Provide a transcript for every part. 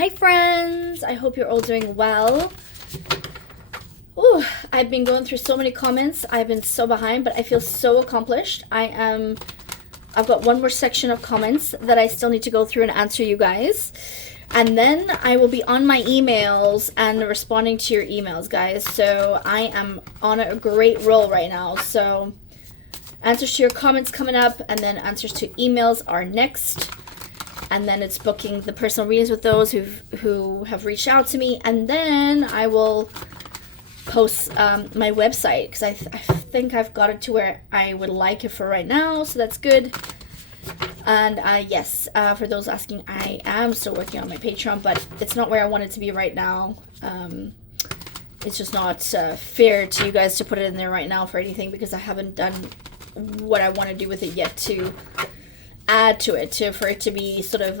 Hi friends, I hope you're all doing well. Ooh, I've been going through so many comments. I've been so behind, but I feel so accomplished. I've got one more section of comments that I still need to go through and answer you guys. And then I will be on my emails and responding to your emails, guys. So I am on a great roll right now. So answers to your comments coming up, and then answers to emails are next. And then it's booking the personal readings with those who have reached out to me. And then I will post my website, because I think I've got it to where I would like it for right now. So that's good. And yes, for those asking, I am still working on my Patreon, but it's not where I want it to be right now. It's just not fair to you guys to put it in there right now for anything, because I haven't done what I want to do with it yet to add to it, for it to be sort of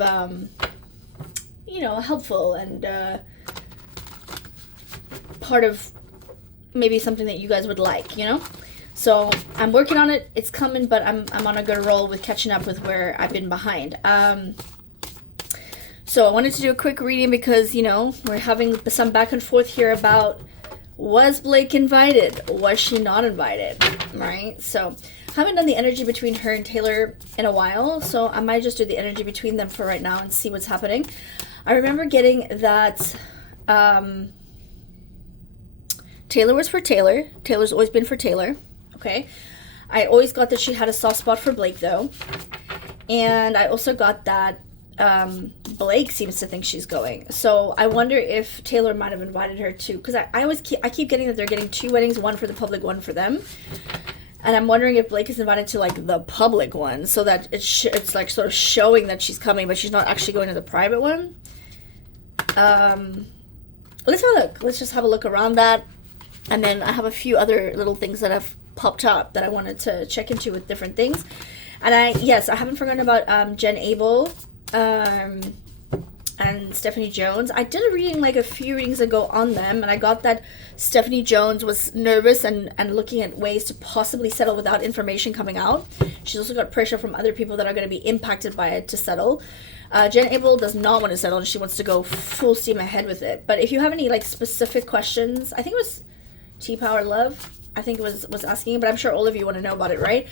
helpful and part of maybe something that you guys would like, so I'm working on it. It's coming, but I'm on a good roll with catching up with where I've been behind. So I wanted to do a quick reading because we're having some back and forth here about, was Blake invited? Was she not invited? Right? So I haven't done the energy between her and Taylor in a while, so I might just do the energy between them for right now and see what's happening. I remember getting that Taylor was for Taylor. Taylor's always been for Taylor. Okay. I always got that she had a soft spot for Blake, though. And I also got that Blake seems to think she's going. So I wonder if Taylor might have invited her too, because I keep getting that they're getting two weddings, one for the public, one for them. And I'm wondering if Blake is invited to like the public one, so that it's like sort of showing that she's coming, but she's not actually going to the private one. Let's have a look. Let's just have a look around that. And then I have a few other little things that have popped up that I wanted to check into with different things. And I haven't forgotten about Jen Abel and Stephanie Jones. I did a reading like a few readings ago on them, and I got that Stephanie Jones was nervous and looking at ways to possibly settle without information coming out. She's also got pressure from other people that are going to be impacted by it to settle. Jen Abel does not want to settle, and she wants to go full steam ahead with it. But if you have any like specific questions, I think it was T-Power Love, I think it was asking, but I'm sure all of you want to know about it, right?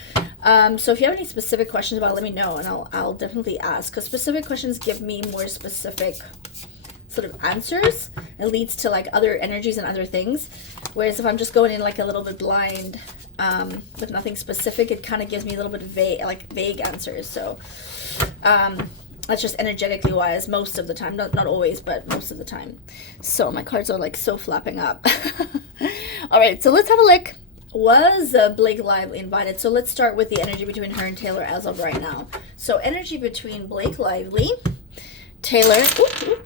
So if you have any specific questions about it, let me know, and I'll definitely ask, because specific questions give me more specific sort of answers. It leads to like other energies and other things, whereas if I'm just going in like a little bit blind with nothing specific, it kind of gives me a little bit vague answers. So that's just energetically wise most of the time, not always, but most of the time. So my cards are like so flapping up. All right, so let's have a look. Was Blake Lively invited? So let's start with the energy between her and Taylor as of right now. So energy between Blake Lively, Taylor,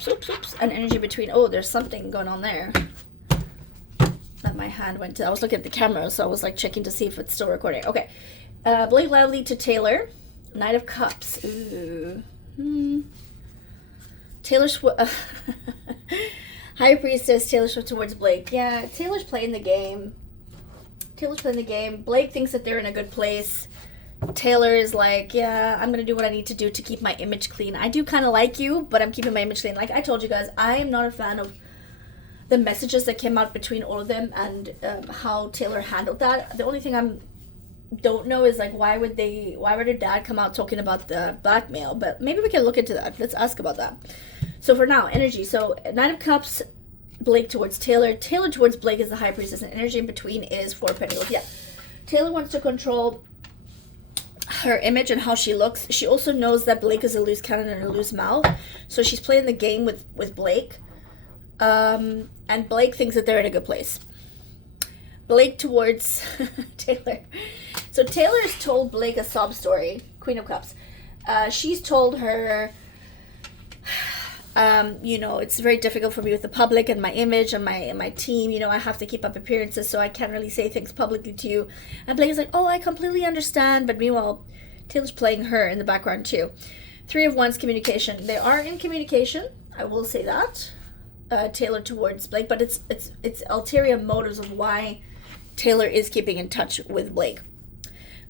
oops, and energy between, there's something going on there that my hand went to. I was looking at the camera, so I was like checking to see if it's still recording. Okay, Blake Lively to Taylor, Knight of Cups. Ooh. Taylor Swift. High Priestess, Taylor Swift towards Blake. Yeah, Taylor's playing the game. Blake thinks that they're in a good place. Taylor is like, yeah, I'm gonna do what I need to do to keep my image clean. I do kind of like you, but I'm keeping my image clean. Like I told you guys, I am not a fan of the messages that came out between all of them and how Taylor handled that. The only thing don't know is like, why would her dad come out talking about the blackmail? But maybe we can look into that. Let's ask about that. So for now, energy. So Knight of Cups, Blake towards Taylor. Taylor towards Blake is the High Priestess, and energy in between is Four of Pentacles. Yeah, Taylor wants to control her image and how she looks. She also knows that Blake is a loose cannon and a loose mouth, so she's playing the game with Blake. And Blake thinks that they're in a good place. Blake towards Taylor. So Taylor's told Blake a sob story, Queen of Cups. She's told her, it's very difficult for me with the public and my image and my team. I have to keep up appearances, so I can't really say things publicly to you. And Blake is like, I completely understand. But meanwhile, Taylor's playing her in the background too. Three of Wands, communication. They are in communication. I will say that. Taylor towards Blake, but it's ulterior motives of why Taylor is keeping in touch with Blake.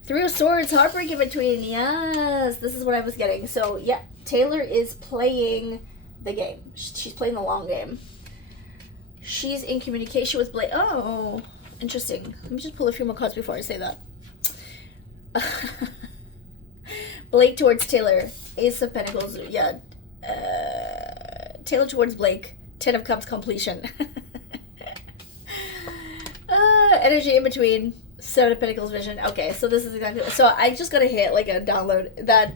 Three of Swords, heartbreak in between. Yes, this is what I was getting. So yeah, Taylor is playing the game. She's playing the long game. She's in communication with Blake. Oh, interesting. Let me just pull a few more cards before I say that. Blake towards Taylor. Ace of Pentacles. Yeah. Taylor towards Blake. 10 of Cups completion. Energy in between. 7 of Pentacles vision. Okay, so this is exactly... So I just got to hit like a download that...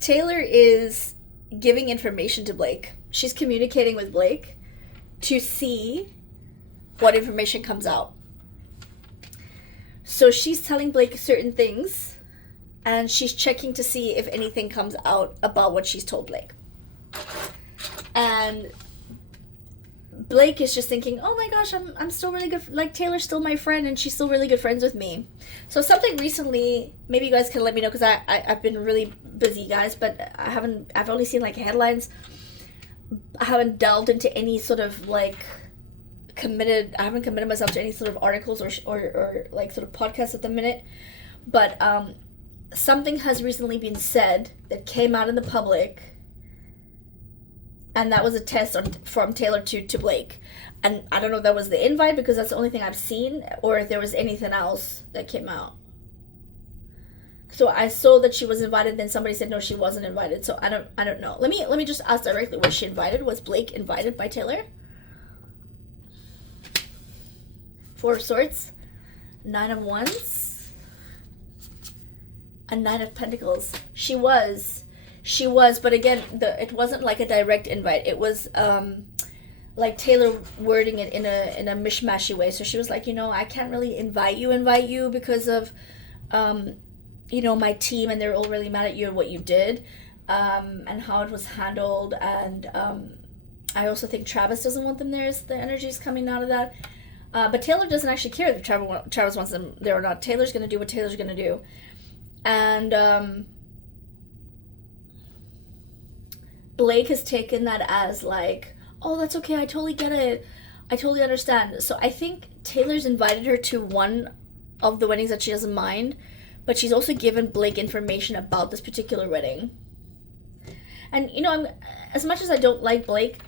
Taylor is giving information to Blake. She's communicating with Blake to see what information comes out. So she's telling Blake certain things, and she's checking to see if anything comes out about what she's told Blake. And Blake is just thinking, oh my gosh, I'm still really good, like Taylor's still my friend and she's still really good friends with me. So something recently, maybe you guys can let me know, because I've been really busy, guys, but I've only seen like headlines. I haven't delved into any sort of like I haven't committed myself to any sort of articles or like sort of podcasts at the minute. But something has recently been said that came out in the public, and that was a test from Taylor to Blake. And I don't know if that was the invite, because that's the only thing I've seen, or if there was anything else that came out. So I saw that she was invited, then somebody said no, she wasn't invited. So I don't know. Let me just ask directly, was she invited? Was Blake invited by Taylor? 4 of Swords, 9 of Wands, and 9 of Pentacles. She was, but again, it wasn't like a direct invite. It was like Taylor wording it in a mishmashy way. So she was like, I can't really invite you because of my team, and they're all really mad at you and what you did, and how it was handled. And I also think Travis doesn't want them there, as the energy's coming out of that. But Taylor doesn't actually care if Travis wants them there or not. Taylor's going to do what Taylor's going to do. And Blake has taken that as like, oh, that's okay, I totally get it. I totally understand. So I think Taylor's invited her to one of the weddings that she doesn't mind, but she's also given Blake information about this particular wedding. And, as much as I don't like Blake,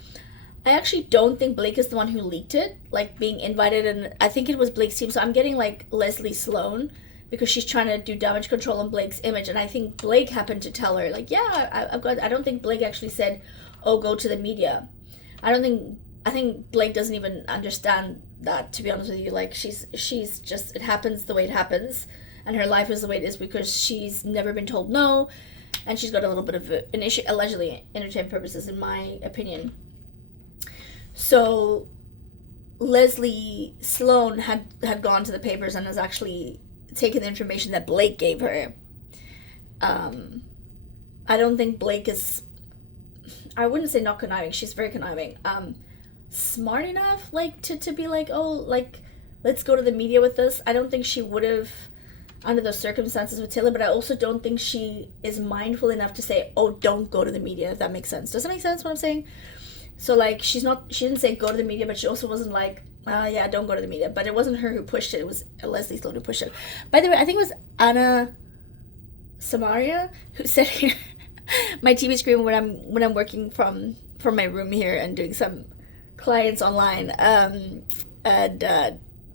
I actually don't think Blake is the one who leaked it, like being invited, and I think it was Blake's team. So I'm getting like Leslie Sloan, because she's trying to do damage control on Blake's image, and I think Blake happened to tell her, like, yeah, I don't think Blake actually said, oh, go to the media. I think Blake doesn't even understand that, to be honest with you. Like, she's just, it happens the way it happens, and her life is the way it is because she's never been told no, and she's got a little bit of an issue, allegedly, entertainment purposes, in my opinion. So Leslie Sloan had gone to the papers and has actually taken the information that Blake gave her. I don't think Blake is, I wouldn't say not conniving, she's very conniving, smart enough like to be like, oh, like, let's go to the media with this. I don't think she would have under those circumstances with Taylor, but I also don't think she is mindful enough to say, oh, don't go to the media, if that makes sense. Does it make sense what I'm saying? So, like, she didn't say go to the media, but she also wasn't like, yeah, don't go to the media. But it wasn't her who pushed it. It was Leslie Sloan who pushed it. By the way, I think it was Anna Samaria who said here, my TV screen when I'm working from my room here and doing some clients online, and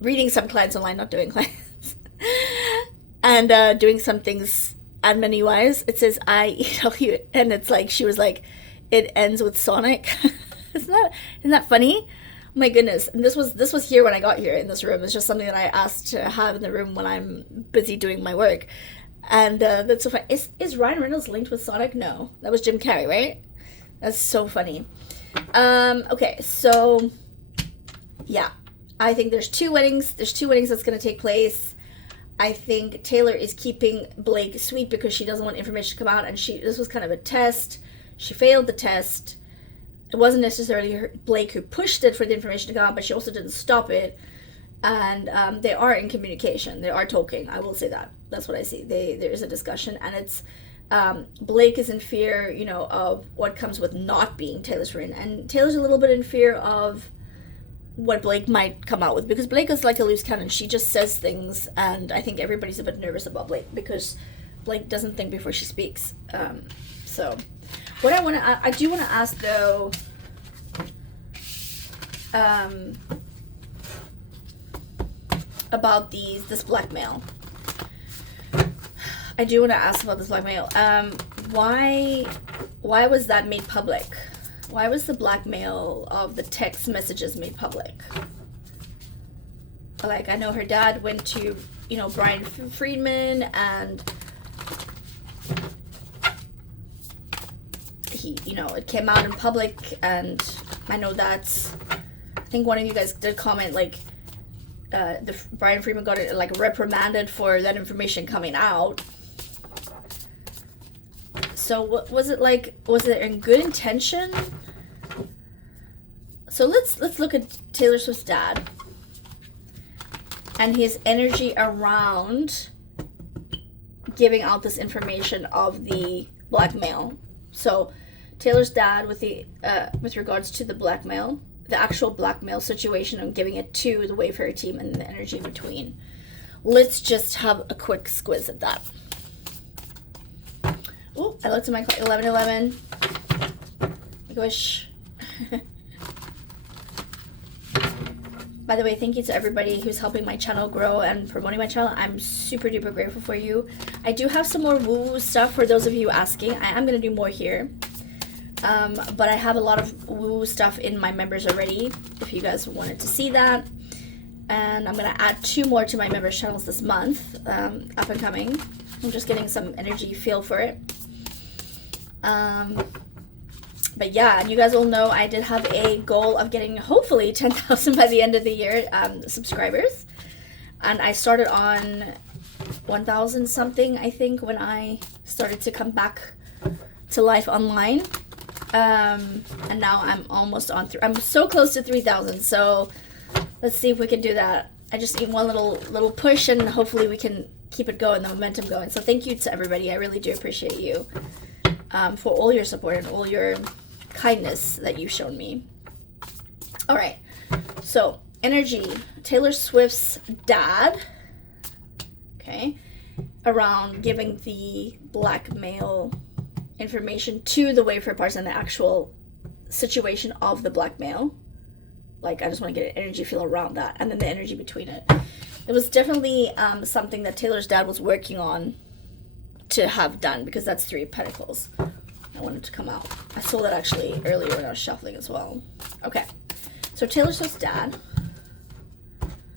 reading some clients online, not doing clients, and doing some things admin-wise. It says IEW, and it's like, she was like, it ends with Sonic. Isn't that funny? Oh my goodness. And this was here when I got here in this room. It's just something that I asked to have in the room when I'm busy doing my work. And that's so funny. Is Ryan Reynolds linked with Sonic? No. That was Jim Carrey, right? That's so funny. Okay, so yeah. I think there's two weddings. There's 2 weddings that's going to take place. I think Taylor is keeping Blake sweet because she doesn't want information to come out, and this was kind of a test. She failed the test. It wasn't necessarily Blake who pushed it for the information to come out, but she also didn't stop it. And they are in communication. They are talking. I will say that. That's what I see. There is a discussion, and it's Blake is in fear, of what comes with not being Taylor's friend, and Taylor's a little bit in fear of what Blake might come out with, because Blake is like a loose cannon. She just says things, and I think everybody's a bit nervous about Blake because Blake doesn't think before she speaks. So what I do want to ask though, about this blackmail. I do want to ask about this blackmail. Why was that made public? Why was the blackmail of the text messages made public? Like, I know her dad went to, Brian Friedman, and he, it came out in public, and I know I think one of you guys did comment, like, Brian Friedman got it, like, reprimanded for that information coming out. So was it in good intention? So let's look at Taylor Swift's dad and his energy around giving out this information of the blackmail. So Taylor's dad with regards to the blackmail, the actual blackmail situation, and giving it to the Wayfarer team and the energy in between. Let's just have a quick squiz at that. Oh, I looked at my clock, 11:11. I wish. By the way, thank you to everybody who's helping my channel grow and promoting my channel. I'm super duper grateful for you. I do have some more woo stuff for those of you asking. I am going to do more here. But I have a lot of woo stuff in my members already, if you guys wanted to see that. And I'm going to add 2 more to my members channels this month, up and coming. I'm just getting some energy feel for it. But yeah, and you guys all know I did have a goal of getting hopefully 10,000 by the end of the year, subscribers. And I started on 1,000 something, I think, when I started to come back to life online. And now I'm almost on I'm so close to 3,000. So let's see if we can do that. I just need one little push, and hopefully we can keep it going, the momentum going. So thank you to everybody. I really do appreciate you for all your support and all your kindness that you've shown me. All right, so energy, Taylor Swift's dad, okay, around giving the blackmail information to the Wayfarer person, the actual situation of the blackmail. Like, I just want to get an energy feel around that, and then the energy between it. It was definitely something that Taylor's dad was working on to have done, because that's 3 of Pentacles. I wanted to come out. I saw that actually earlier when I was shuffling as well. Okay, so Taylor Swift's dad,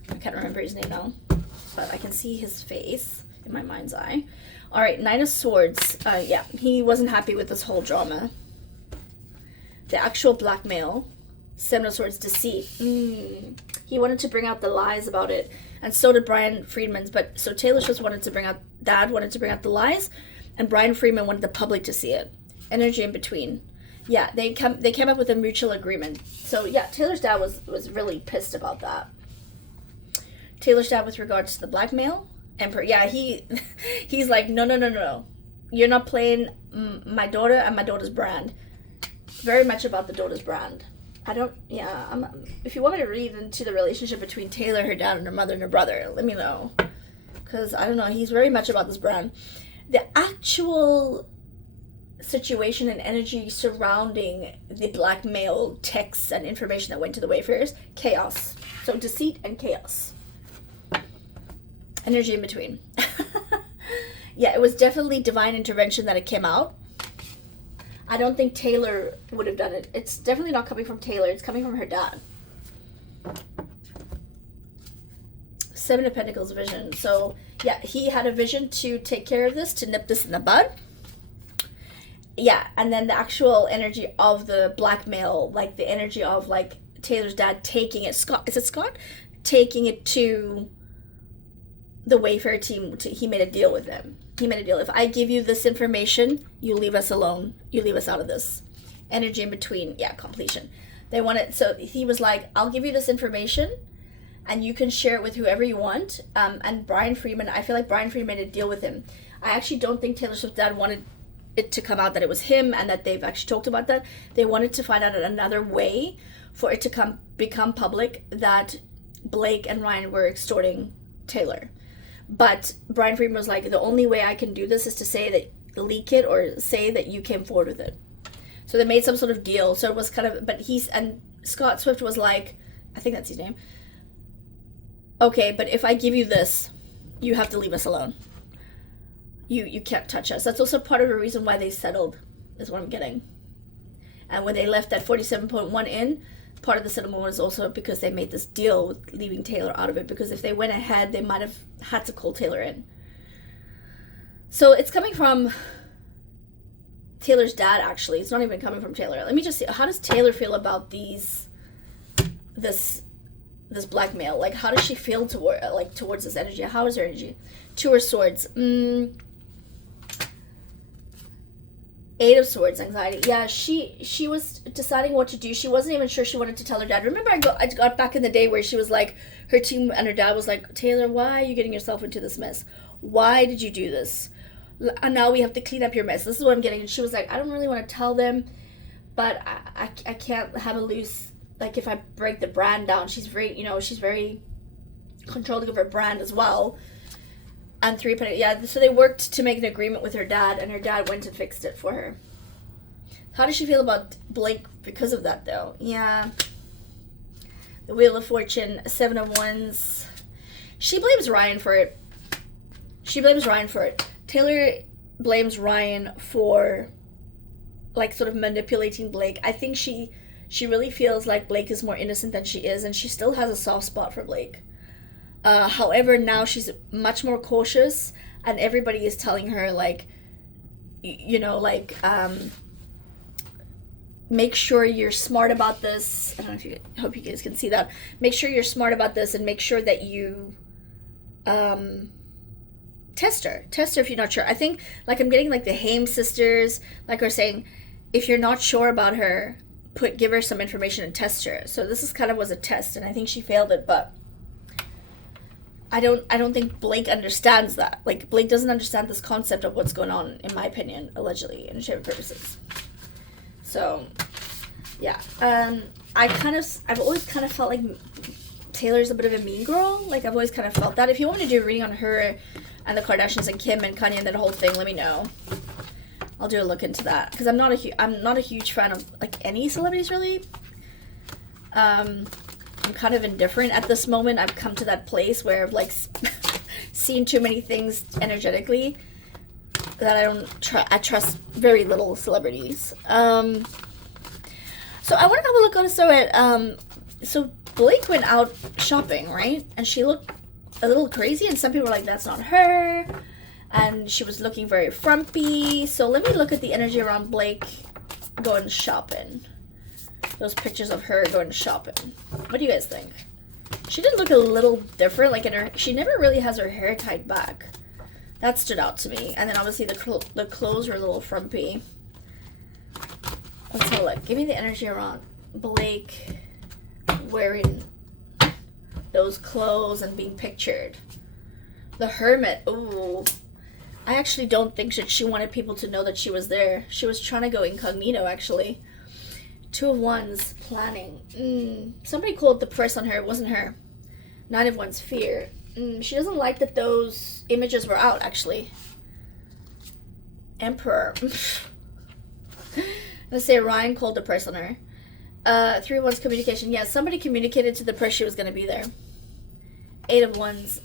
I can't remember his name now, but I can see his face in my mind's eye. All right, 9 of Swords. Yeah, he wasn't happy with this whole drama. The actual blackmail, 7 of Swords, deceit. He wanted to bring out the lies about it, and so did Brian Friedman's. But so Taylor Swift wanted to bring out the lies, and Brian Friedman wanted the public to see it. Energy in between. Yeah, they came up with a mutual agreement. So yeah, Taylor's dad was really pissed about that. Taylor's dad with regards to the blackmail, Emperor. Yeah, he's like, no, you're not playing my daughter and my daughter's brand. Very much about the daughter's brand. If you want me to read into the relationship between Taylor, her dad, and her mother and her brother, let me know, because I don't know, he's very much about this brand. The actual situation and energy surrounding the blackmail texts and information that went to the Wayfarers, chaos. So deceit and chaos. Energy in between. Yeah, it was definitely divine intervention that it came out. I don't think Taylor would have done it. It's definitely not coming from Taylor. It's coming from her dad. 7 of Pentacles vision. So yeah, he had a vision to take care of this, to nip this in the bud. Yeah, and then the actual energy of the blackmail, like the energy of like Taylor's dad taking it, Scott? Taking it to the Wayfarer team. He made a deal with them. He made a deal. If I give you this information, you leave us alone. You leave us out of this. Energy in between. Yeah, completion. They wanted, so he was like, I'll give you this information and you can share it with whoever you want. And Brian Friedman, I feel like Brian Friedman made a deal with him. I actually don't think Taylor Swift's dad wanted it to come out that it was him and that they've actually talked about that. They wanted to find out another way for it to become public that Blake and Ryan were extorting Taylor. But Brian Friedman was like, the only way I can do this is to say that, leak it or say that you came forward with it. So they made some sort of deal. So it was kind of, and Scott Swift was like, I think that's his name. Okay, but if I give you this, you have to leave us alone. You can't touch us. That's also part of the reason why they settled, is what I'm getting. And when they left that 47.1 in, part of the settlement was also because they made this deal with leaving Taylor out of it, because if they went ahead, they might have had to call Taylor in. So it's coming from Taylor's dad, actually. It's not even coming from Taylor. Let me just see. How does Taylor feel about this blackmail? Like, how does she feel towards this energy? How is her energy? Two of Swords. Eight of Swords, anxiety. Yeah, she was deciding what to do. She wasn't even sure she wanted to tell her dad. Remember, I got back in the day where she was like, her team and her dad was like, Taylor, why are you getting yourself into this mess? Why did you do this? And now we have to clean up your mess. This is what I'm getting. And she was like, I don't really want to tell them, but I can't have a loose, like, if I break the brand down. She's very controlling of her brand as well. And so they worked to make an agreement with her dad, and her dad went and fixed it for her. How does she feel about Blake because of that, though? Yeah. The Wheel of Fortune, Seven of Wands. She blames Ryan for it. Taylor blames Ryan for, like, sort of manipulating Blake. I think she really feels like Blake is more innocent than she is, and she still has a soft spot for Blake. However, now she's much more cautious, and everybody is telling her, like, make sure you're smart about this. I don't know if you, hope you guys can see that. Make sure you're smart about this, and make sure that you, test her if you're not sure. I think, like, I'm getting, like, the Haim sisters, like, are saying, if you're not sure about her, give her some information and test her. So this is kind of was a test, and I think she failed it, but I don't think Blake understands that. Like, Blake doesn't understand this concept of what's going on, in my opinion, allegedly, in shared purposes. So, yeah. I've always kind of felt like Taylor's a bit of a mean girl. Like, I've always kind of felt that. If you want me to do a reading on her and the Kardashians and Kim and Kanye and that whole thing, let me know. I'll do a look into that. Because I'm not a huge fan of, like, any celebrities, really. I'm kind of indifferent at this moment. I've come to that place where I've, like, seen too many things energetically that I trust very little celebrities. So I want to have a look also at, so Blake went out shopping, right? And she looked a little crazy, and some people were like, that's not her. And she was looking very frumpy. So let me look at the energy around Blake going shopping. Those pictures of her going shopping. What do you guys think? She did look a little different. Like, she never really has her hair tied back. That stood out to me. And then obviously the clothes were a little frumpy. Let's have a look. Give me the energy around Blake wearing those clothes and being pictured. The Hermit. Ooh. I actually don't think that she wanted people to know that she was there. She was trying to go incognito, actually. Two of Wands, planning. Somebody called the press on her. It wasn't her. Nine of Wands, fear. She doesn't like that those images were out, actually. Emperor. Let's say Ryan called the press on her. Three of Wands, communication. Yeah, somebody communicated to the press she was going to be there. Eight of Wands.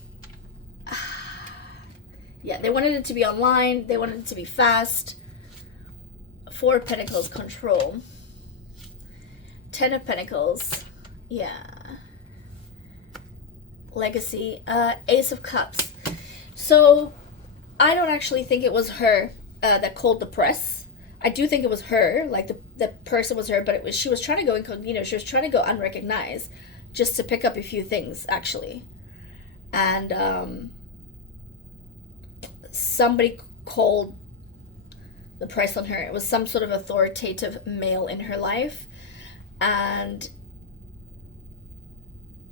Yeah, they wanted it to be online. They wanted it to be fast. Four of Pentacles, control. Ten of Pentacles. Yeah. Legacy. Ace of Cups. So, I don't actually think it was her that called the press. I do think it was her. Like, the person was her, but she was trying to go incognito. She was trying to go unrecognized just to pick up a few things, actually. And, somebody called the press on her. It was some sort of authoritative male in her life. And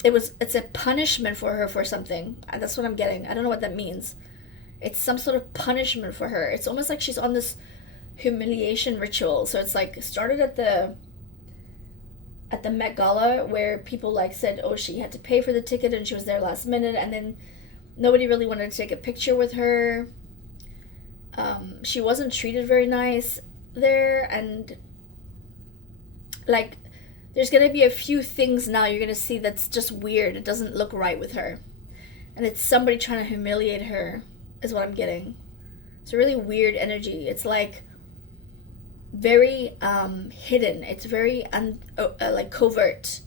it's a punishment for her for something. That's what I'm getting. I don't know what that means. It's some sort of punishment for her. It's almost like she's on this humiliation ritual. So it's like started at the Met Gala, where people like said, oh, she had to pay for the ticket and she was there last minute, and then Nobody really wanted to take a picture with her. She wasn't treated very nice there, and like there's gonna be a few things now you're gonna see that's just weird. It doesn't look right with her, and it's somebody trying to humiliate her is what I'm getting. It's a really weird energy. It's like very hidden. It's very like covert,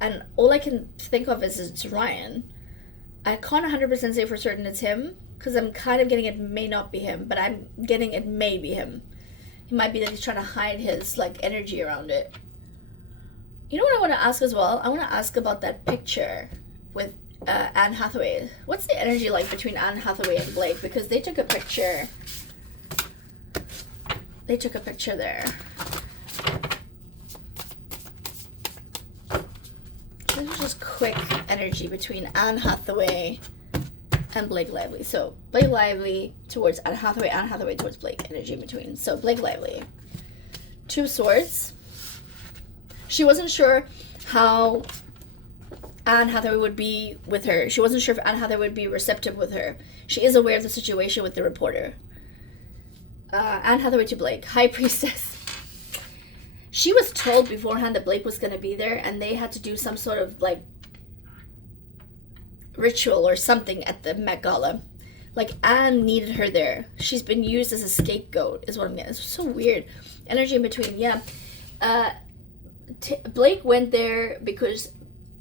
and all I can think of is it's Ryan. I can't 100% say for certain it's him, because I'm kind of getting it may not be him, but I'm getting it may be him. It might be that he's trying to hide his like energy around it. You know what I want to ask as well? I want to ask about that picture with Anne Hathaway. What's the energy like between Anne Hathaway and Blake? Because they took a picture. They took a picture there. This is just quick energy between Anne Hathaway and Blake Lively. So Blake Lively towards Anne Hathaway towards Blake. Energy in between. So Blake Lively. 2 swords. She wasn't sure how Anne Hathaway would be with her. She wasn't sure if Anne Hathaway would be receptive with her. She is aware of the situation with the reporter. Anne Hathaway to Blake. High Priestess. She was told beforehand that Blake was going to be there, and they had to do some sort of like ritual or something at the Met Gala. Like Anne needed her there. She's been used as a scapegoat is what I'm getting. It's so weird. Energy in between. Yeah. Blake went there because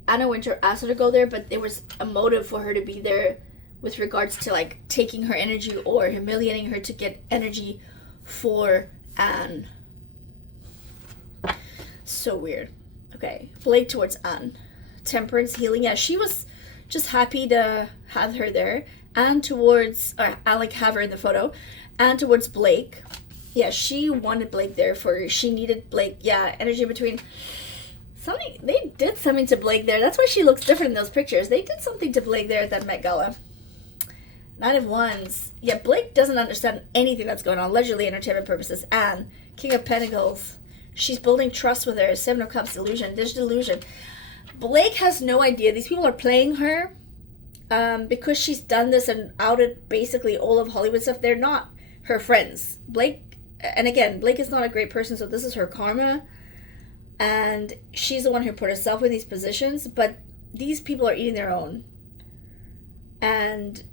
Anna Wintour asked her to go there, but there was a motive for her to be there with regards to like taking her energy or humiliating her to get energy for Anne. So weird. Okay, Blake towards Anne. Temperance, healing. Yeah, she was just happy to have her there. Anne towards, or I like have her in the photo. Anne towards Blake. Yeah, she wanted Blake there for, she needed Blake. Yeah, energy between. Something, they did something to Blake there. That's why she looks different in those pictures. They did something to Blake there at that Met Gala. 9 of Wands. Yeah, Blake doesn't understand anything that's going on. Allegedly, entertainment purposes. Anne, King of Pentacles. She's building trust with her. 7 of Cups, delusion. There's delusion. Blake has no idea. These people are playing her because she's done this and outed basically all of Hollywood stuff. They're not her friends. Blake, and again, Blake is not a great person, so this is her karma. And she's the one who put herself in these positions, but these people are eating their own. And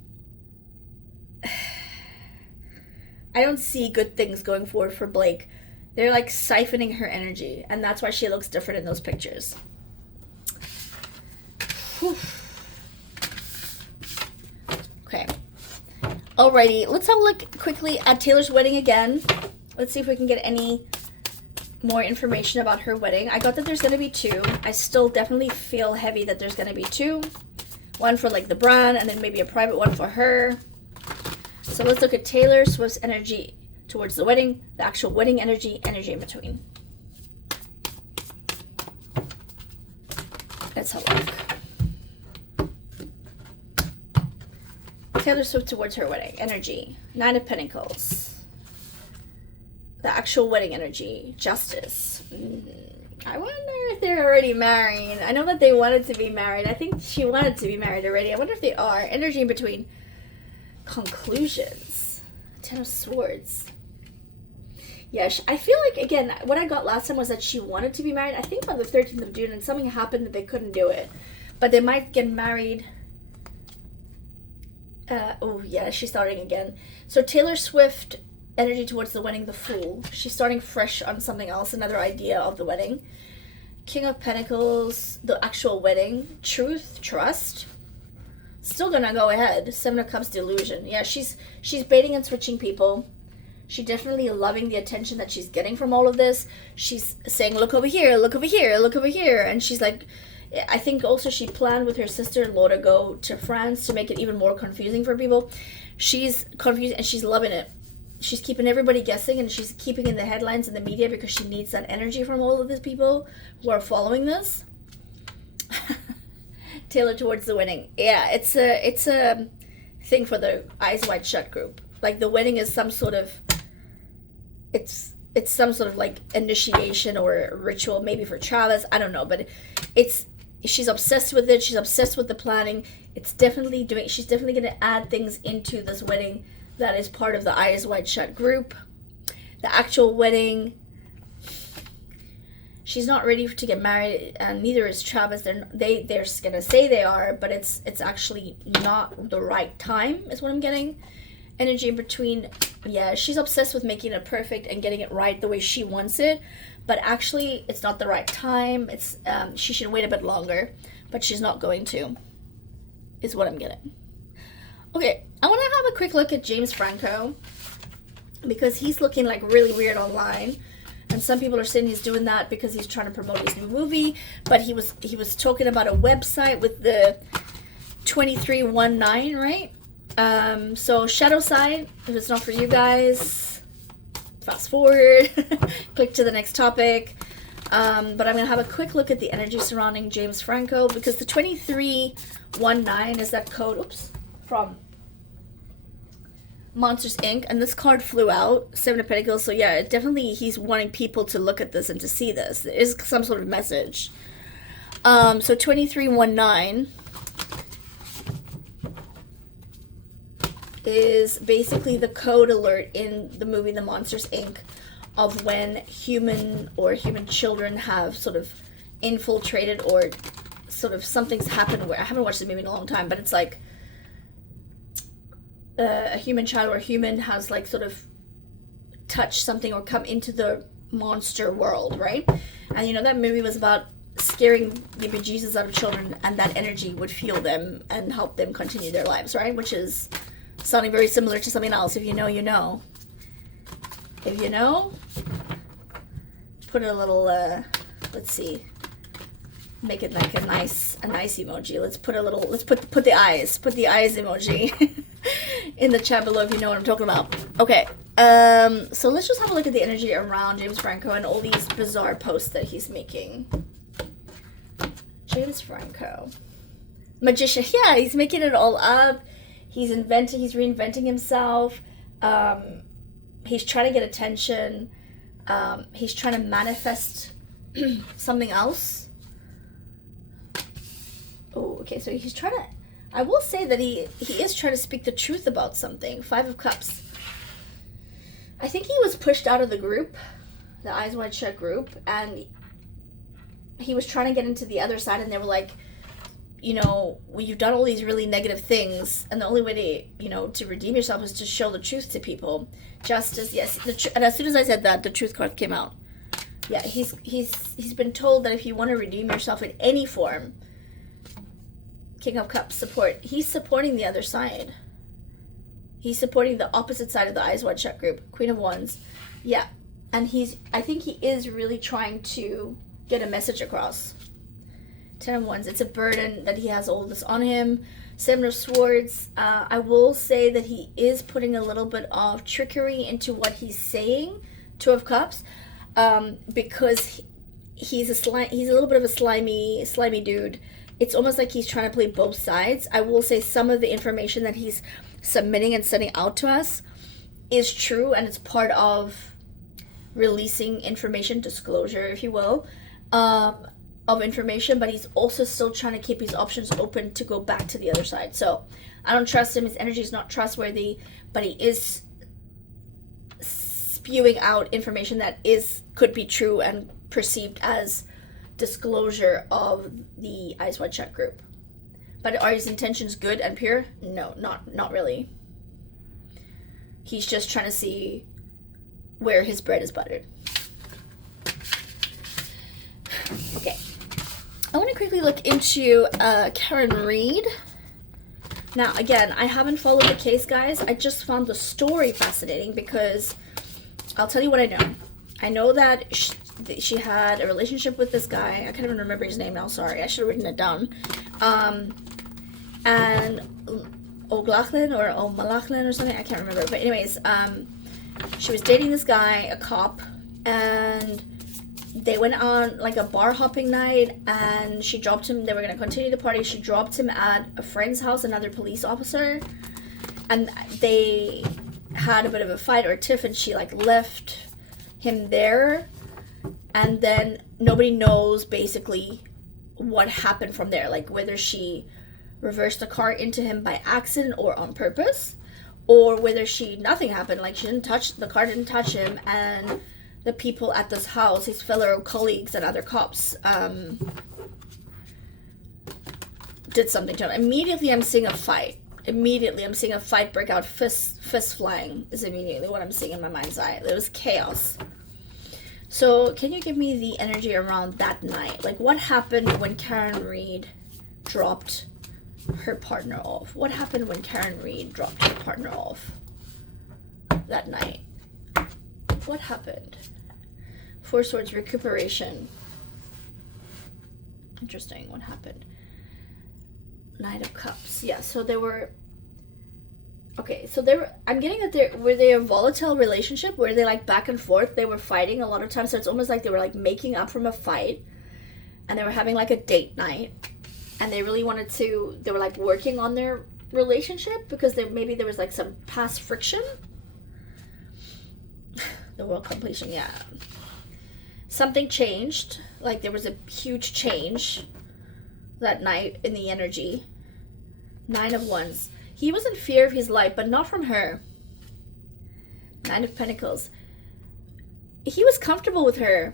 I don't see good things going forward for Blake. They're like siphoning her energy, and that's why she looks different in those pictures. Whew. Okay. Alrighty, let's have a look quickly at Taylor's wedding again. Let's see if we can get any more information about her wedding. I got that there's going to be 2. I still definitely feel heavy that there's going to be 2. One for like the brand, and then maybe a private one for her. So let's look at Taylor Swift's energy towards the wedding, the actual wedding energy in between. Let's have a look. Taylor Swift towards her wedding energy. 9 of Pentacles. The actual wedding energy. Justice. I wonder if they're already married. I know that they wanted to be married. I think she wanted to be married already. I wonder if they are. Energy in between. Conclusions. 10 of Swords. Yeah, I feel like, again, what I got last time was that she wanted to be married. I think on the 13th of June, and something happened that they couldn't do it. But they might get married. Oh, yeah, she's starting again. So Taylor Swift, energy towards the wedding, the Fool. She's starting fresh on something else, another idea of the wedding. King of Pentacles, the actual wedding. Truth, trust. Still gonna go ahead. 7 of Cups, delusion. Yeah, she's baiting and switching people. She's definitely loving the attention that she's getting from all of this. She's saying, look over here, look over here, look over here. And she's like, I think also she planned with her sister-in-law to go to France to make it even more confusing for people. She's confused and she's loving it. She's keeping everybody guessing, and she's keeping in the headlines in the media because she needs that energy from all of these people who are following this. Taylor towards the wedding. Yeah, it's a thing for the Eyes Wide Shut group. Like the wedding is some sort of, it's some sort of like initiation or ritual, maybe for Travis. I don't know, but it's she's obsessed with it. She's obsessed with the planning. She's definitely going to add things into this wedding that is part of the Eyes Wide Shut group. The actual wedding, she's not ready to get married, and neither is Travis. They're gonna say they are, but it's actually not the right time, is what I'm getting. Energy in between. Yeah, she's obsessed with making it perfect and getting it right the way she wants it, but actually it's not the right time. It's she should wait a bit longer, but she's not going to, is what I'm getting. Okay, I want to have a quick look at James Franco, because he's looking like really weird online, and some people are saying he's doing that because he's trying to promote his new movie. But he was talking about a website with the 2319, right? So shadow side, if it's not for you guys, fast forward, click to the next topic. But I'm gonna have a quick look at the energy surrounding James Franco, because the 2319 is that code, from Monsters Inc. And this card flew out, Seven of Pentacles. So yeah, definitely he's wanting people to look at this and to see this. There is some sort of message. So 2319 is basically the code alert in the movie The Monsters Inc. of when human children have sort of infiltrated, or sort of something's happened where, I haven't watched the movie in a long time, but it's like a human child or a human has like sort of touched something or come into the monster world, right? And you know, that movie was about scaring the bejesus out of children, and that energy would fuel them and help them continue their lives, right? Which is sounding very similar to something else. If you know, you know. If you know, put a little, let's see, make it like a nice emoji. Let's put the eyes emoji in the chat below if you know what I'm talking about. Okay, so let's just have a look at the energy around James Franco and all these bizarre posts that he's making. James Franco, magician. Yeah, he's making it all up. He's reinventing himself. He's trying to get attention. He's trying to manifest something else. Oh, okay, so he's trying to, I will say that he is trying to speak the truth about something. Five of Cups. I think he was pushed out of the group, the Eyes Wide Shut group, and he was trying to get into the other side, and they were like, you know, well, you've done all these really negative things, and the only way to, you know, to redeem yourself is to show the truth to people. Justice, yes. And as soon as I said that, the truth card came out. Yeah, he's been told that if you want to redeem yourself in any form, King of Cups support. He's supporting the other side. He's supporting the opposite side of the Eyes Wide Shut group. Queen of Wands. Yeah. And I think he is really trying to get a message across. Ten of Wands. It's a burden that he has all this on him. Seven of Swords. I will say that he is putting a little bit of trickery into what he's saying. Two of Cups. Because he's a little bit of a slimy dude. It's almost like he's trying to play both sides. I will say some of the information that he's submitting and sending out to us is true, and it's part of releasing information, disclosure, if you will, of information, but he's also still trying to keep his options open to go back to the other side. So I don't trust him. His energy is not trustworthy, but he is spewing out information that could be true and perceived as disclosure of the Eyes Wide Shut group. But are his intentions good and pure? No, not really. He's just trying to see where his bread is buttered. Okay. I want to quickly look into Karen Reed. Now, again, I haven't followed the case, guys. I just found the story fascinating because I'll tell you what I know. I know that she had a relationship with this guy. I can't even remember his name now. Sorry, I should have written it down. And O'Glachlin or O'Malachlin or something. I can't remember. But anyways, she was dating this guy, a cop, and they went on like a bar hopping night, and she dropped him. They were going to continue the party. She dropped him at a friend's house, another police officer, and they had a bit of a fight or a tiff, and she like left him there, and then nobody knows basically what happened from there, like whether she reversed the car into him by accident or on purpose, or whether nothing happened, like the car didn't touch him, and the people at this house, his fellow colleagues and other cops, did something to him. Immediately I'm seeing a fight. Break out. Fist flying is immediately what I'm seeing in my mind's eye. There was chaos. So can you give me the energy around that night? Like, what happened when Karen Reed dropped her partner off? What happened when Karen Reed dropped her partner off that night? What happened? Four Swords, recuperation. Interesting. What happened? Knight of Cups. Yeah, so they were... Okay, so I'm getting that were they a volatile relationship? Were they like back and forth? They were fighting a lot of times, so it's almost like they were like making up from a fight, and they were having like a date night, and they really wanted to, they were like working on their relationship because maybe there was like some past friction. The world completion, yeah. Something changed, like there was a huge change that night in the energy. Nine of Wands. He was in fear of his life, but not from her. Nine of Pentacles. He was comfortable with her.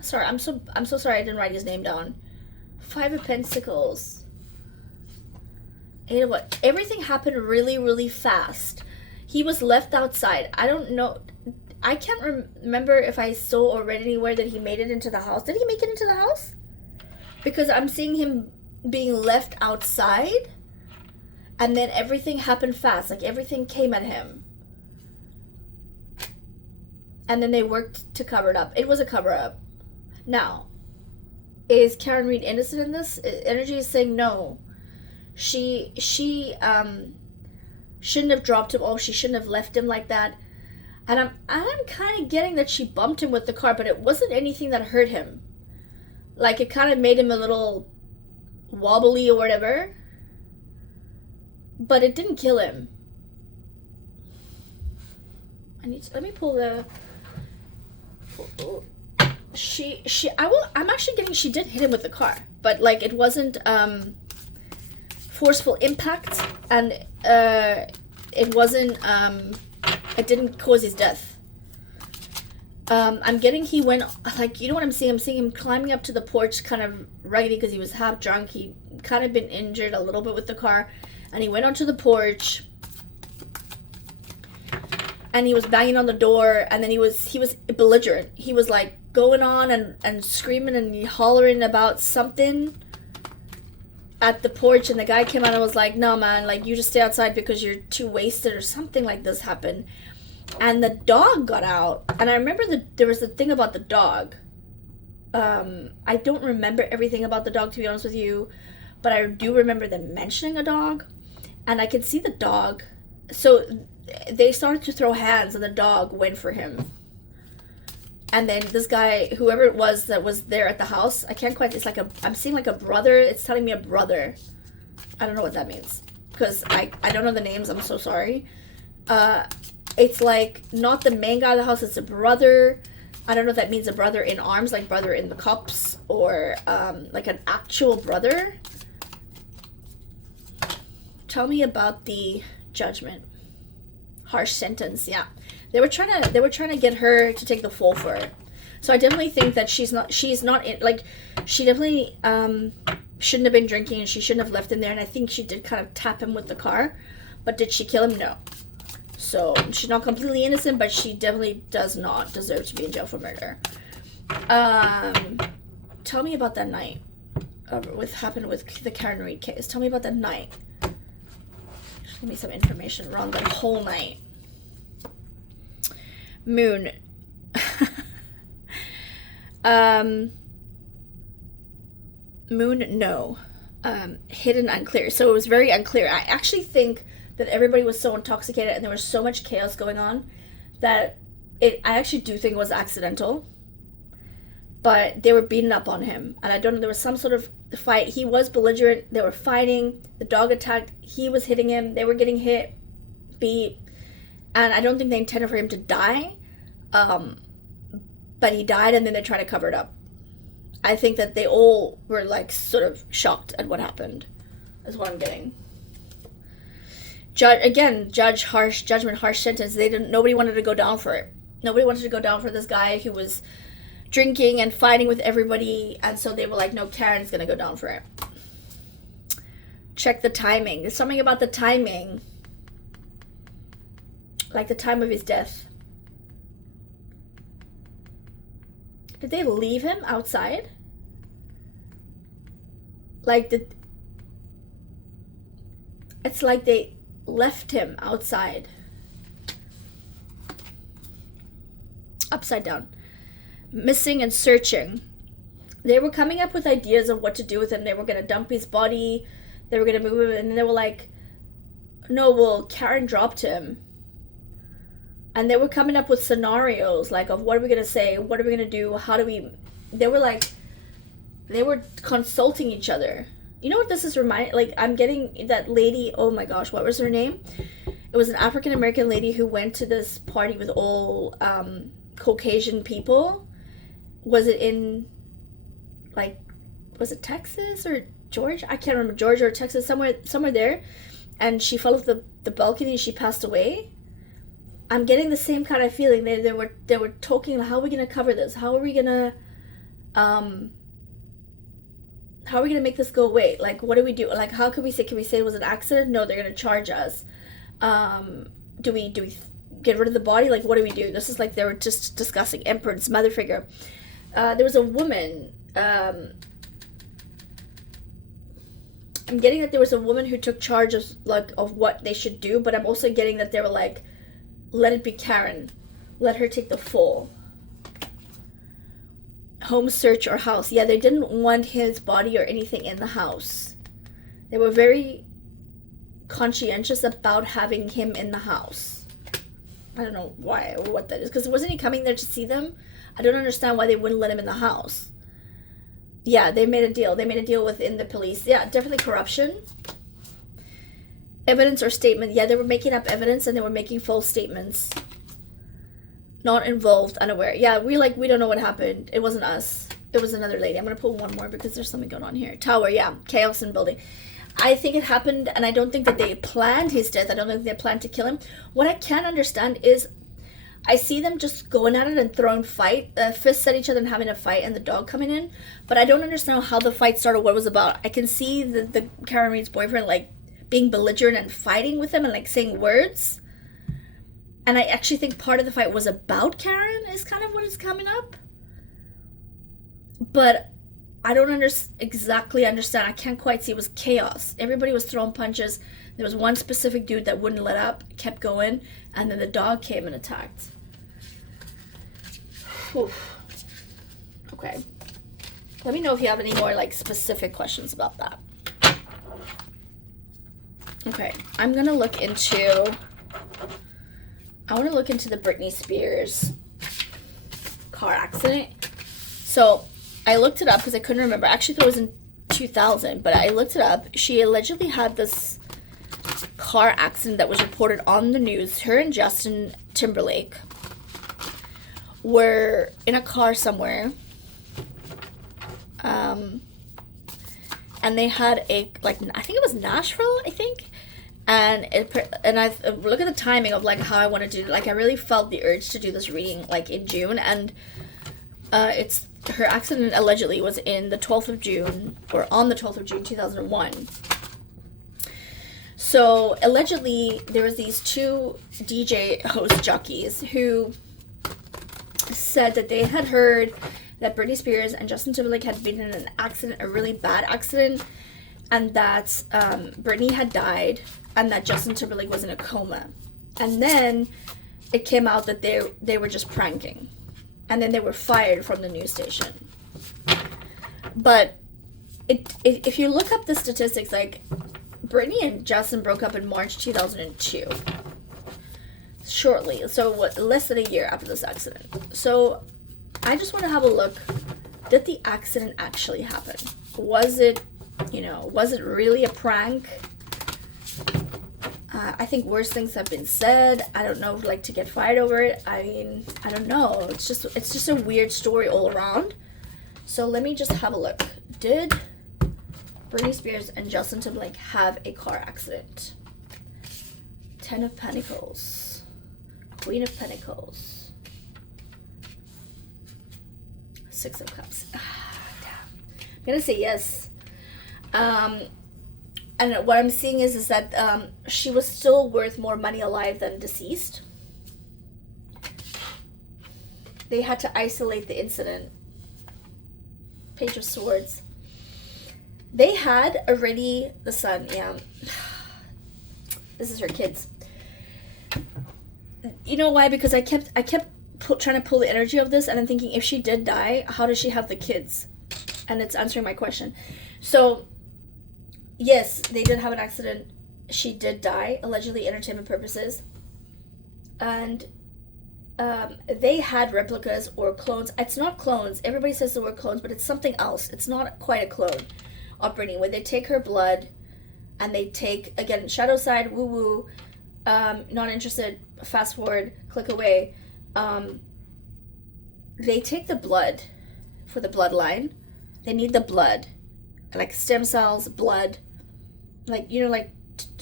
Sorry, I'm so sorry I didn't write his name down. Five of Pentacles. Eight of what? Everything happened really, really fast. He was left outside. I don't know. I can't remember if I saw or read anywhere that he made it into the house. Did he make it into the house? Because I'm seeing him being left outside, and then everything happened fast. Like everything came at him. And then they worked to cover it up. It was a cover up. Now, is Karen Reed innocent in this? Energy is saying no. She shouldn't have dropped him off. She shouldn't have left him like that. And I'm kind of getting that she bumped him with the car, but it wasn't anything that hurt him. Like, it kind of made him a little wobbly or whatever. But it didn't kill him. Let me pull the... I'm actually getting she did hit him with the car. But, like, it wasn't, forceful impact. And, it wasn't, it didn't cause his death. I'm getting he went, like, you know what I'm seeing? I'm seeing him climbing up to the porch kind of raggedy because he was half drunk. He kind of been injured a little bit with the car. And he went onto the porch. And he was banging on the door. And then he was belligerent. He was, like, going on and screaming and hollering about something at the porch. And the guy came out and was like, no, man, like, you just stay outside because you're too wasted or something like this happened. And the dog got out. And I remember there was a thing about the dog. I don't remember everything about the dog, to be honest with you. But I do remember them mentioning a dog. And I could see the dog. So they started to throw hands and the dog went for him. And then this guy, whoever it was that was there at the house, I can't quite, I'm seeing like a brother. It's telling me a brother. I don't know what that means. Because I don't know the names. I'm so sorry. It's like not the main guy of the house. It's a brother. I don't know if that means a brother in arms, like brother in the cops, or like an actual brother. Tell me about the judgment. Harsh sentence. Yeah, they were trying to get her to take the fall for it. So I definitely think that she's not like, she definitely shouldn't have been drinking, and she shouldn't have left him there. And I think she did kind of tap him with the car, but did she kill him? No. So she's not completely innocent, but she definitely does not deserve to be in jail for murder. Tell me about that night. Happened with the Karen Reed case. Tell me about that night. Just give me some information around that whole night. Moon. Moon, no. Hidden, unclear. So it was very unclear. I actually think that everybody was so intoxicated and there was so much chaos going on that I actually do think it was accidental. But they were beating up on him. And I don't know, there was some sort of fight. He was belligerent. They were fighting. The dog attacked. He was hitting him. They were getting hit, beat. And I don't think they intended for him to die. But he died, and then they tried to cover it up. I think that they all were like sort of shocked at what happened, is what I'm getting. Judge harsh judgment, harsh sentence. Nobody wanted to go down for it. Nobody wanted to go down for this guy who was drinking and fighting with everybody, and so they were like, no, Karen's gonna go down for it. Check the timing. There's something about the timing, like the time of his death. Did they leave him outside? Like, it's like they left him outside. Upside down. Missing and searching. They were coming up with ideas of what to do with him. They were going to dump his body. They were going to move him. And then they were like, no, well, Karen dropped him. And they were coming up with scenarios, like, of what are we going to say? What are we going to do? How do we... They were consulting each other. You know what this is reminding? Like, I'm getting that lady, oh my gosh, what was her name? It was an African-American lady who went to this party with all Caucasian people. Was it in, like, was it Texas or Georgia? I can't remember, Georgia or Texas, somewhere there. And she fell off the balcony and she passed away. I'm getting the same kind of feeling. They were talking, how are we going to cover this? How are we going to make this go away? Like, what do we do? Like, how can we say it was an accident? No, they're going to charge us. Do we get rid of the body? Like, what do we do? This is like they were just discussing Emperor's mother figure. There was a woman, I'm getting that there was a woman who took charge of what they should do, but I'm also getting that they were like, let it be Karen. Let her take the fall. Home search or house. Yeah, they didn't want his body or anything in the house. They were very conscientious about having him in the house. I don't know why or what that is. Because wasn't he coming there to see them? I don't understand why they wouldn't let him in the house. Yeah, they made a deal. They made a deal within the police. Yeah, definitely corruption. Evidence or statement. Yeah, they were making up evidence and they were making false statements. Not involved, unaware. Yeah, we don't know what happened. It wasn't us. It was another lady. I'm going to pull one more because there's something going on here. Tower, yeah. Chaos in building. I think it happened, and I don't think that they planned his death. I don't think they planned to kill him. What I can't understand is I see them just going at it and throwing fists at each other and having a fight and the dog coming in. But I don't understand how the fight started, what it was about. I can see the Karen Reed's boyfriend, like, being belligerent and fighting with him and, like, saying words. And I actually think part of the fight was about Karen is kind of what is coming up. But I don't exactly understand. I can't quite see. It was chaos. Everybody was throwing punches. There was one specific dude that wouldn't let up, kept going, and then the dog came and attacked. Whew. Okay. Let me know if you have any more, like, specific questions about that. Okay. I want to look into the Britney Spears car accident. So I looked it up because I couldn't remember. I actually thought it was in 2000, but I looked it up. She allegedly had this car accident that was reported on the news. Her and Justin Timberlake were in a car somewhere. And they had I think it was Nashville, I think. And I look at the timing of, like, how I want to do it. Like, I really felt the urge to do this reading, like, in June. And her accident allegedly was in the 12th of June, or on the 12th of June, 2001. So, allegedly, there was these two DJ host jockeys who said that they had heard that Britney Spears and Justin Timberlake had been in an accident, a really bad accident, and that Britney had died, and that Justin Timberlake was in a coma. And then it came out that they were just pranking. And then they were fired from the news station. But if you look up the statistics, like, Britney and Justin broke up in March 2002. Shortly. So, less than a year after this accident. So, I just want to have a look. Did the accident actually happen? Was it really a prank? I think worse things have been said. I don't know, like, to get fired over it. I mean, I don't know. It's just a weird story all around. So let me just have a look. Did Britney Spears and Justin Timberlake have a car accident? 10 of Pentacles. Queen of Pentacles. 6 of Cups. Damn. I'm gonna say yes. And what I'm seeing is that she was still worth more money alive than deceased. They had to isolate the incident. Page of Swords. They had already the son, yeah. This is her kids. You know why? Because I kept trying to pull the energy of this, and I'm thinking, if she did die, how does she have the kids? And it's answering my question. So, yes, they did have an accident. She did die, allegedly entertainment purposes. And they had replicas or clones. It's not clones. Everybody says the word clones, but it's something else. It's not quite a clone of Britney, where they take her blood and they take, again, shadow side, woo-woo, not interested, fast forward, click away. They take the blood for the bloodline. They need the blood, like stem cells, blood, like, you know, like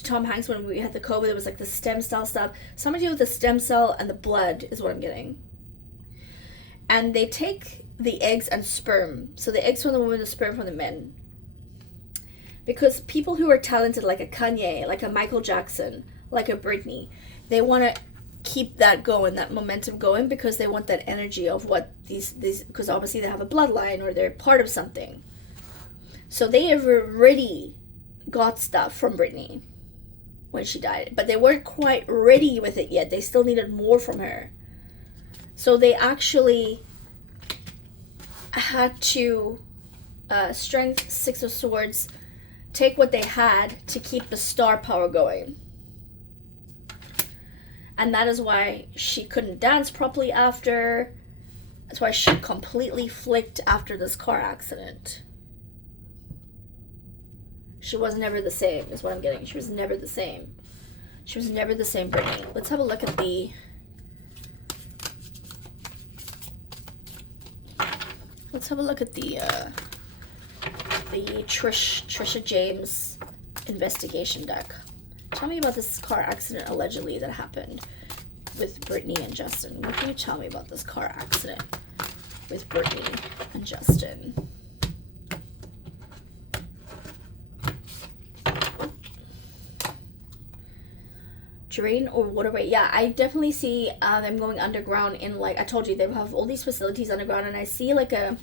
Tom Hanks when we had the COVID, there was like the stem cell stuff. Something to do with the stem cell and the blood is what I'm getting. And they take the eggs and sperm. So the eggs from the woman, the sperm from the men. Because people who are talented, like a Kanye, like a Michael Jackson, like a Britney, they want to keep that going, that momentum going, because they want that energy of what these because obviously they have a bloodline or they're part of something. So they have already got stuff from Britney when she died, but they weren't quite ready with it yet. They still needed more from her. So they actually had to strength, 6 of Swords, take what they had to keep the star power going. And that is why she couldn't dance properly after. That's why she completely flicked after this car accident. She was never the same, is what I'm getting. She was never the same. She was never the same, Britney. Let's have a look at the... Let's have a look at the Trisha James investigation deck. Tell me about this car accident allegedly that happened with Britney and Justin. What can you tell me about this car accident with Britney and Justin? Drain or waterway. Yeah, I definitely see them going underground in, like, I told you, they have all these facilities underground, and I see like a,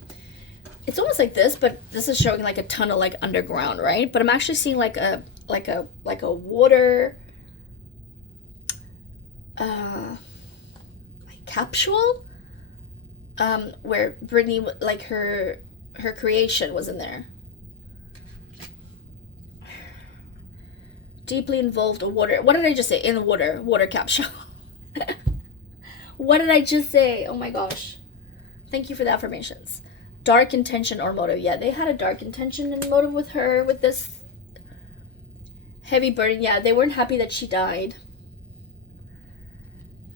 it's almost like this, but this is showing like a tunnel, like underground, right? But I'm actually seeing like a water like capsule where Britney, like her creation was in there. Deeply involved water. What did I just say? In the water capsule. What did I just say? Oh my gosh. Thank you for the affirmations. Dark intention or motive. Yeah, they had a dark intention and motive with her, with this heavy burden. Yeah, they weren't happy that she died.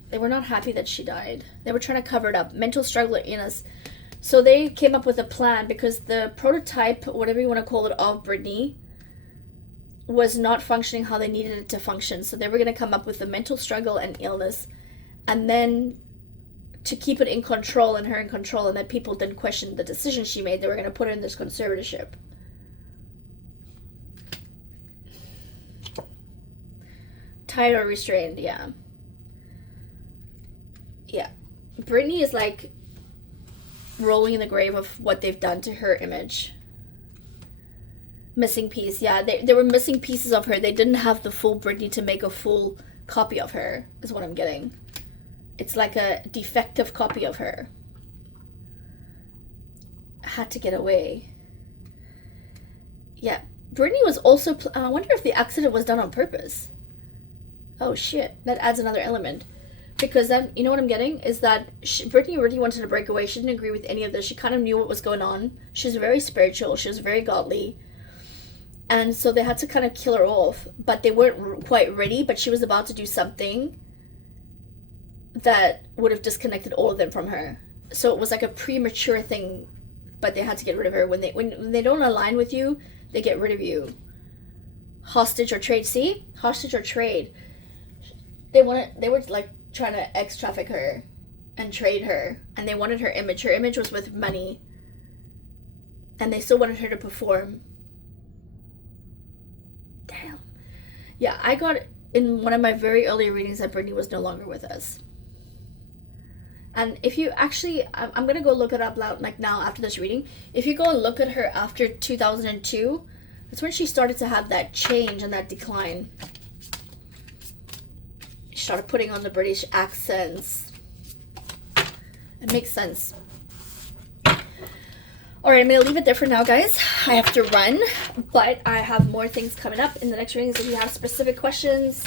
They were not happy that she died. They were trying to cover it up. Mental struggle in us. So they came up with a plan, because the prototype, whatever you want to call it, of Britney was not functioning how they needed it to function. So they were going to come up with the mental struggle and illness, and then to keep it in control and her in control, and that people didn't question the decision she made, they were going to put her in this conservatorship. Tied or restrained, yeah. Yeah. Britney is like rolling in the grave of what they've done to her image. Missing piece, yeah. They were missing pieces of her. They didn't have the full Britney to make a full copy of her, is what I'm getting. It's like a defective copy of her. Had to get away. Yeah. Britney was also... I wonder if the accident was done on purpose. Oh, shit. That adds another element. Because then, you know what I'm getting? Is that Britney really wanted to break away. She didn't agree with any of this. She kind of knew what was going on. She was very spiritual. She was very godly. And so they had to kind of kill her off, but they weren't quite ready. But she was about to do something that would have disconnected all of them from her. So it was like a premature thing but they had to get rid of her. When they don't align with you, they get rid of you. Hostage or trade. See? Hostage or trade. They were like trying to traffic her and trade her, and they wanted her image. Her image was with money, and they still wanted her to perform. Damn. Yeah, I got in one of my very early readings that Britney was no longer with us. And if you actually, I'm gonna go look it up loud, like now after this reading. If you go and look at her after 2002, that's when she started to have that change and that decline. She started putting on the British accents. It makes sense. Alright, I'm going to leave it there for now, guys. I have to run, but I have more things coming up in the next readings. If you have specific questions,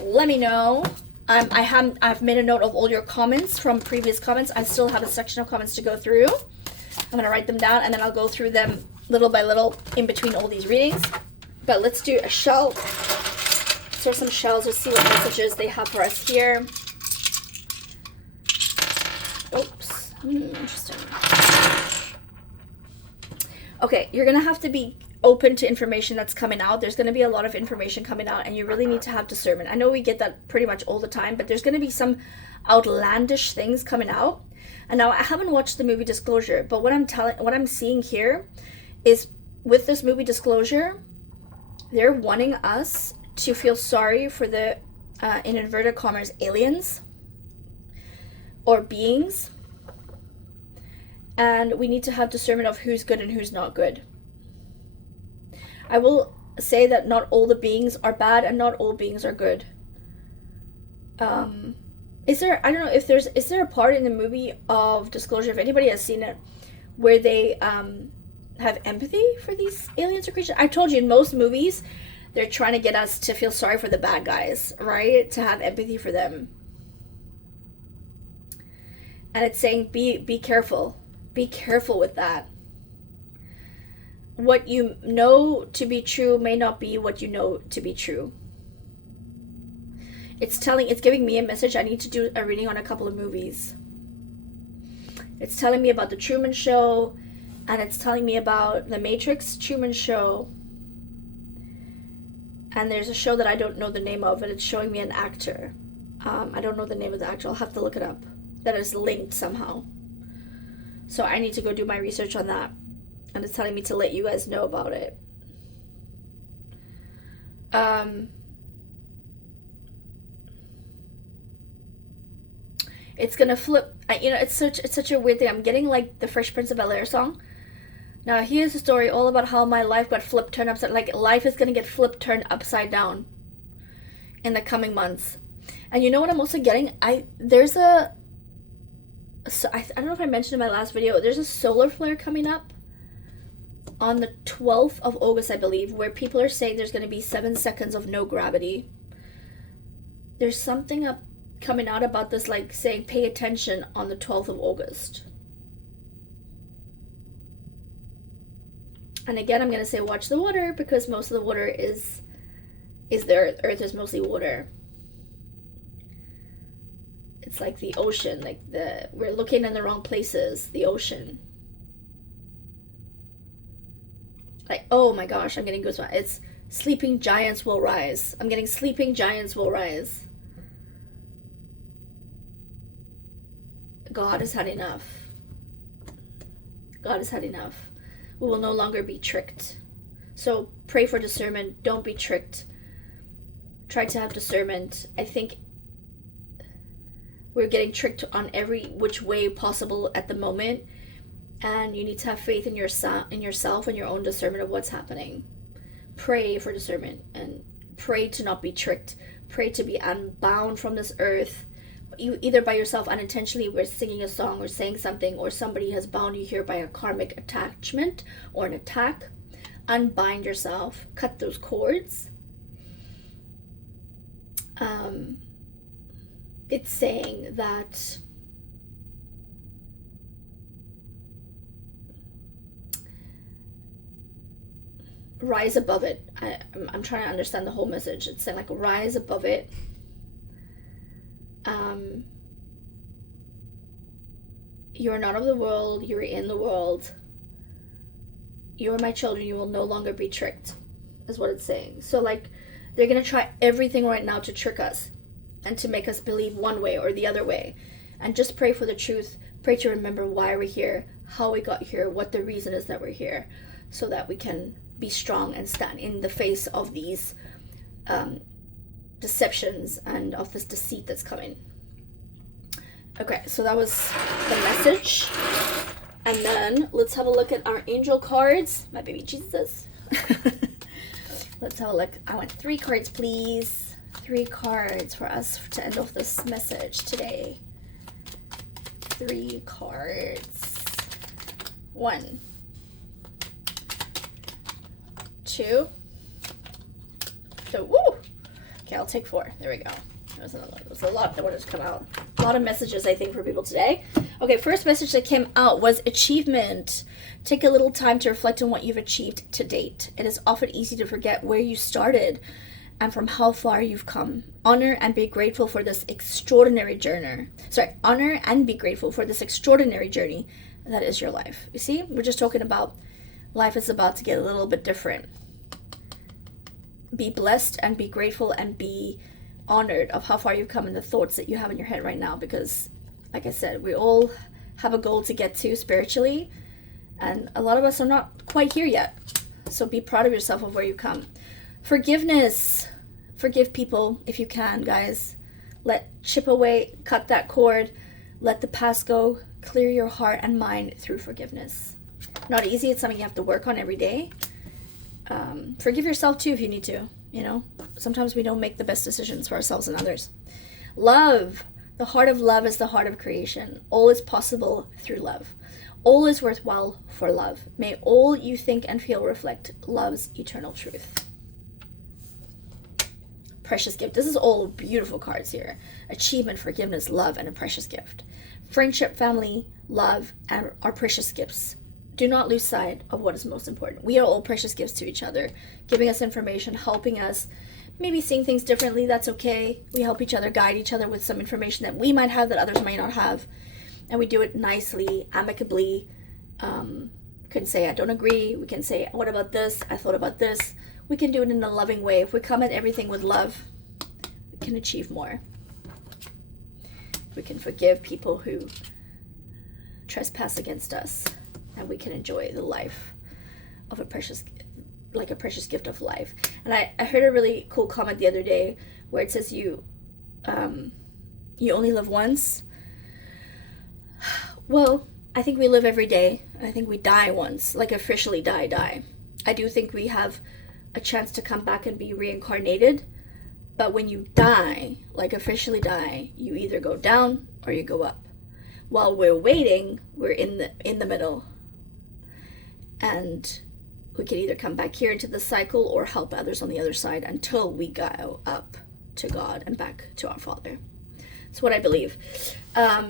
let me know. I've made a note of all your comments from previous comments. I still have a section of comments to go through. I'm going to write them down, and then I'll go through them little by little in between all these readings. But let's do a shell. So some shells. Let's see what messages they have for us here. Oops. Interesting. Okay, you're going to have to be open to information that's coming out. There's going to be a lot of information coming out, and you really need to have discernment. I know we get that pretty much all the time, but there's going to be some outlandish things coming out. And now I haven't watched the movie Disclosure, but what I'm seeing here is with this movie Disclosure, they're wanting us to feel sorry for the in inverted commas aliens or beings. And we need to have discernment of who's good and who's not good. I will say that not all the beings are bad and not all beings are good. Is there a part in the movie of Disclosure, if anybody has seen it, where they have empathy for these aliens or creatures? I told you, in most movies, they're trying to get us to feel sorry for the bad guys, right? To have empathy for them. And it's saying, be careful. Be careful with that. What you know to be true may not be what you know to be true. It's giving me a message. I need to do a reading on a couple of movies. It's telling me about The Truman Show, and it's telling me about The Matrix, Truman Show. And there's a show that I don't know the name of, and it's showing me an actor. I don't know the name of the actor. I'll have to look it up. That is linked somehow. So I need to go do my research on that. And it's telling me to let you guys know about it. It's gonna flip. It's such a weird thing. I'm getting like the Fresh Prince of Bel-Air song. Now here's a story all about how my life got flipped, turned upside. Like life is gonna get flipped, turned upside down in the coming months. And you know what I'm also getting? I don't know if I mentioned in my last video, there's a solar flare coming up on the 12th of August, I believe, where people are saying there's going to be 7 seconds of no gravity. There's something coming out about this, like saying pay attention on the 12th of August. And again, I'm going to say watch the water, because most of the water is the earth. Earth is mostly water. It's like the ocean, we're looking in the wrong places, the ocean. Like, oh my gosh, I'm getting goosebumps. It's sleeping giants will rise. I'm getting sleeping giants will rise. God has had enough. God has had enough. We will no longer be tricked. So pray for discernment. Don't be tricked. Try to have discernment. I think we're getting tricked on every which way possible at the moment, and you need to have faith in yourself and your own discernment of what's happening. Pray for discernment and pray to not be tricked. Pray to be unbound from this earth, either by yourself unintentionally, we're singing a song or saying something, or somebody has bound you here by a karmic attachment or an attack. Unbind yourself, cut those cords. It's saying that rise above it. I'm trying to understand the whole message. It's saying like rise above it. You're not of the world, you're in the world. You are my children. You will no longer be tricked, is what it's saying. So, like, they're going to try everything right now to trick us and to make us believe one way or the other way. And just pray for the truth. Pray to remember why we're here, how we got here, what the reason is that we're here, so that we can be strong and stand in the face of these deceptions and of this deceit that's coming. Okay, so that was the message. And then let's have a look at our angel cards. My baby Jesus. Let's have a look. I want 3 cards, please. 3 cards for us to end off this message today. 3 cards. 1, 2. So, woo! Okay, I'll take 4. There we go. There's a lot that wanted to come out. A lot of messages, I think, for people today. Okay, first message that came out was achievement. Take a little time to reflect on what you've achieved to date. It is often easy to forget where you started and from how far you've come. Honor and be grateful for this extraordinary journey. Honor and be grateful for this extraordinary journey that is your life. You see, we're just talking about life is about to get a little bit different. Be blessed and be grateful and be honored of how far you've come and the thoughts that you have in your head right now, because like I said, we all have a goal to get to spiritually, and a lot of us are not quite here yet. So be proud of yourself of where you come. Forgiveness. Forgive people if you can, guys. Chip away, cut that cord, let the past go, clear your heart and mind through forgiveness. Not easy, it's something you have to work on every day. Forgive yourself too if you need to, you know. Sometimes we don't make the best decisions for ourselves and others. Love. The heart of love is the heart of creation. All is possible through love. All is worthwhile for love. May all you think and feel reflect love's eternal truth. Precious gift. This is all beautiful cards here. Achievement, forgiveness, love, and a precious gift. Friendship, family, love, and our precious gifts. Do not lose sight of what is most important. We are all precious gifts to each other, giving us information, helping us, maybe seeing things differently. That's okay. We help each other, guide each other with some information that we might have that others might not have. And we do it nicely, amicably. We can say, I don't agree. We can say, what about this? I thought about this. We can do it in a loving way. If we come at everything with love, we can achieve more. We can forgive people who trespass against us, and we can enjoy the life of a precious gift of life. And I heard a really cool comment the other day where it says you only live once. Well, I think we live every day. I think we die once, like officially die. I do think we have a chance to come back and be reincarnated. But when you die, like officially die, you either go down or you go up. While we're waiting, we're in the middle. And we can either come back here into the cycle or help others on the other side until we go up to God and back to our Father. That's what I believe.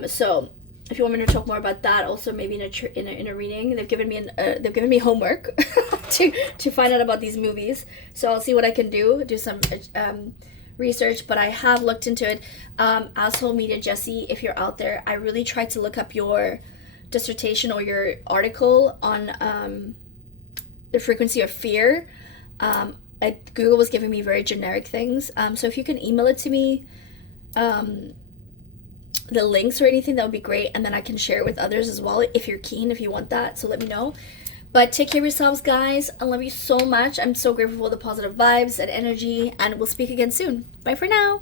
So if you want me to talk more about that, also maybe in a reading, they've given me homework to find out about these movies. So I'll see what I can do some research. But I have looked into it. Asshole Media Jesse, if you're out there, I really tried to look up your dissertation or your article on the frequency of fear. Google was giving me very generic things. So if you can email it to me, the links or anything, that would be great. And then I can share it with others as well if you're keen, if you want that. So let me know. But take care of yourselves, guys. I love you so much. I'm so grateful for the positive vibes and energy. And we'll speak again soon. Bye for now.